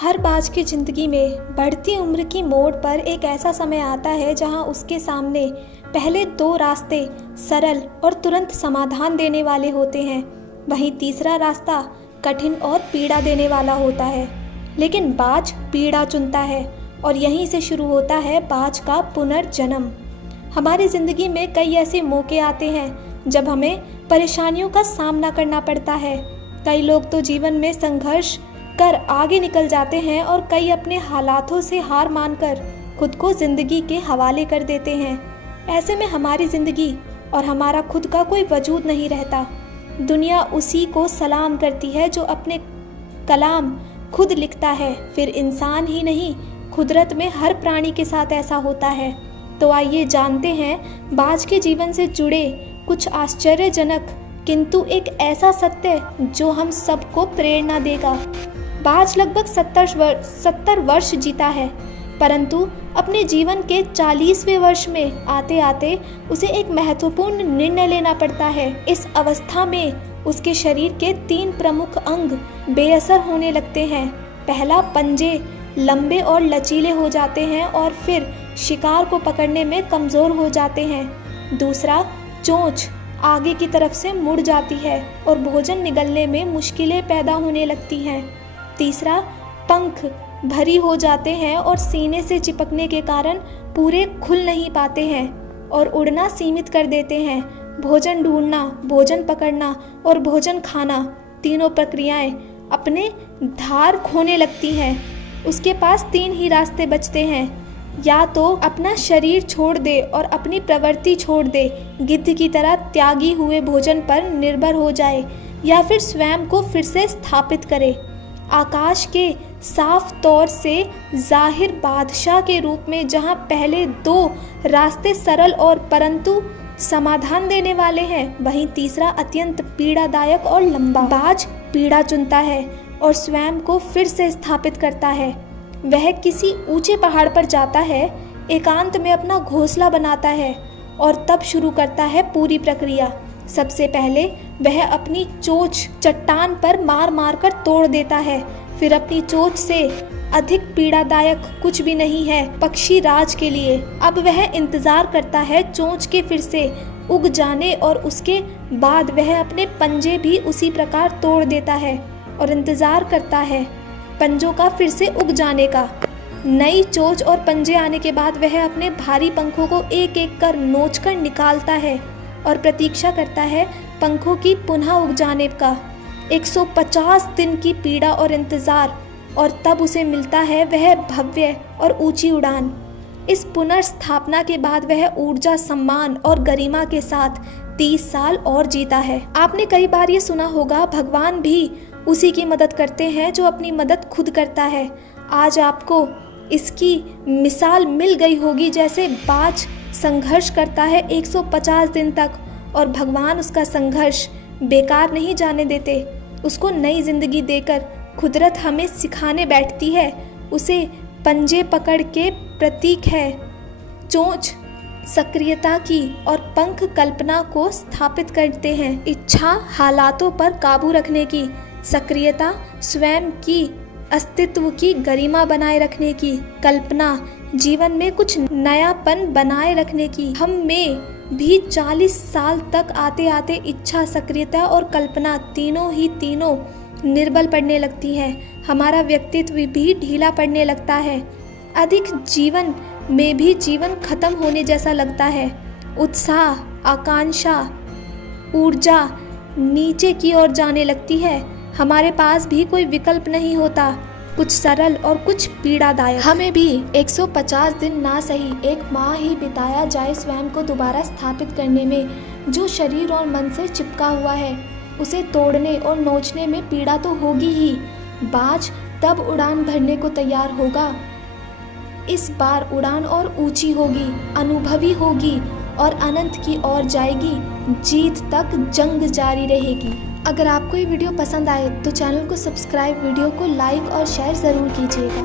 हर बाज की ज़िंदगी में बढ़ती उम्र की मोड़ पर एक ऐसा समय आता है जहां उसके सामने पहले दो रास्ते सरल और तुरंत समाधान देने वाले होते हैं, वहीं तीसरा रास्ता कठिन और पीड़ा देने वाला होता है। लेकिन बाज पीड़ा चुनता है और यहीं से शुरू होता है बाज का पुनर्जन्म। हमारी ज़िंदगी में कई ऐसे मौके आते हैं जब हमें परेशानियों का सामना करना पड़ता है। कई लोग तो जीवन में संघर्ष कर आगे निकल जाते हैं और कई अपने हालातों से हार मानकर खुद को ज़िंदगी के हवाले कर देते हैं। ऐसे में हमारी ज़िंदगी और हमारा खुद का कोई वजूद नहीं रहता। दुनिया उसी को सलाम करती है जो अपने कलाम खुद लिखता है। फिर इंसान ही नहीं, कुदरत में हर प्राणी के साथ ऐसा होता है। तो आइए जानते हैं बाज के जीवन से जुड़े कुछ आश्चर्यजनक किंतु एक ऐसा सत्य जो हम सबको प्रेरणा देगा। बाज लगभग 70 वर्ष जीता है, परंतु अपने जीवन के 40वें वर्ष में आते आते उसे एक महत्वपूर्ण निर्णय लेना पड़ता है। इस अवस्था में उसके शरीर के 3 प्रमुख अंग बेअसर होने लगते हैं। पहला, पंजे लंबे और लचीले हो जाते हैं और फिर शिकार को पकड़ने में कमज़ोर हो जाते हैं। दूसरा, चोंच आगे की तरफ से मुड़ जाती है और भोजन निगलने में मुश्किलें पैदा होने लगती हैं। तीसरा, पंख भरी हो जाते हैं और सीने से चिपकने के कारण पूरे खुल नहीं पाते हैं और उड़ना सीमित कर देते हैं। भोजन ढूंढना, भोजन पकड़ना और भोजन खाना, तीनों प्रक्रियाएं अपने धार खोने लगती हैं। उसके पास 3 ही रास्ते बचते हैं, या तो अपना शरीर छोड़ दे और अपनी प्रवृत्ति छोड़ दे, गिद्ध की तरह त्यागी हुए भोजन पर निर्भर हो जाए, या फिर स्वयं को फिर से स्थापित करे। आकाश के साफ तौर से जाहिर बादशाह के रूप में जहां पहले 2 रास्ते सरल और परंतु समाधान देने वाले हैं, वहीं तीसरा अत्यंत पीड़ादायक और लंबा। बाज पीड़ा चुनता है और स्वयं को फिर से स्थापित करता है। वह किसी ऊंचे पहाड़ पर जाता है, एकांत में अपना घोंसला बनाता है और तब शुरू करता है पूरी प्रक्रिया। सबसे पहले वह अपनी चोंच चट्टान पर मार मार कर तोड़ देता है। फिर अपनी चोंच से अधिक पीड़ादायक कुछ भी नहीं है पक्षी राज के लिए। अब वह इंतजार करता है चोंच के फिर से उग जाने और उसके बाद वह अपने पंजे भी उसी प्रकार तोड़ देता है और इंतजार करता है पंजों का फिर से उग जाने का। नई चोंच और पंजे आने के बाद वह अपने भारी पंखों को एक एक कर नोचकर निकालता है और प्रतीक्षा करता है पंखों की पुनः उग जाने का। 150 दिन की पीड़ा और इंतजार, और तब उसे मिलता है वह भव्य और ऊंची उड़ान। इस पुनर्स्थापना के बाद वह ऊर्जा, सम्मान और गरिमा के साथ 30 साल और जीता है। आपने कई बार ये सुना होगा, भगवान भी उसी की मदद करते हैं जो अपनी मदद खुद करता है। आज आपको इसकी मिसाल मिल गई होगी। जैसे बाज संघर्ष करता है 150 दिन तक और भगवान उसका संघर्ष बेकार नहीं जाने देते। उसको नई जिंदगी देकर कुदरत हमें सिखाने बैठती है। उसे पंजे पकड़ के प्रतीक है चोंच सक्रियता की और पंख कल्पना को स्थापित करते हैं। इच्छा हालातों पर काबू रखने की, सक्रियता स्वयं की अस्तित्व की गरिमा बनाए रखने की, कल्पना जीवन में कुछ नयापन बनाए रखने की। हम में भी 40 साल तक आते आते इच्छा, सक्रियता और कल्पना तीनों निर्बल पड़ने लगती है। हमारा व्यक्तित्व भी ढीला पड़ने लगता है। अधिक जीवन में भी जीवन खत्म होने जैसा लगता है। उत्साह, आकांक्षा, ऊर्जा नीचे की ओर जाने लगती है। हमारे पास भी कोई विकल्प नहीं होता, कुछ सरल और कुछ पीड़ादायक। हमें भी 150 दिन ना सही 1 माह ही बिताया जाए स्वयं को दोबारा स्थापित करने में। जो शरीर और मन से चिपका हुआ है उसे तोड़ने और नोचने में पीड़ा तो होगी ही। बाज तब उड़ान भरने को तैयार होगा। इस बार उड़ान और ऊंची होगी, अनुभवी होगी और अनंत की ओर जाएगी। जीत तक जंग जारी रहेगी। अगर आपको ये वीडियो पसंद आए तो चैनल को सब्सक्राइब, वीडियो को लाइक और शेयर ज़रूर कीजिएगा।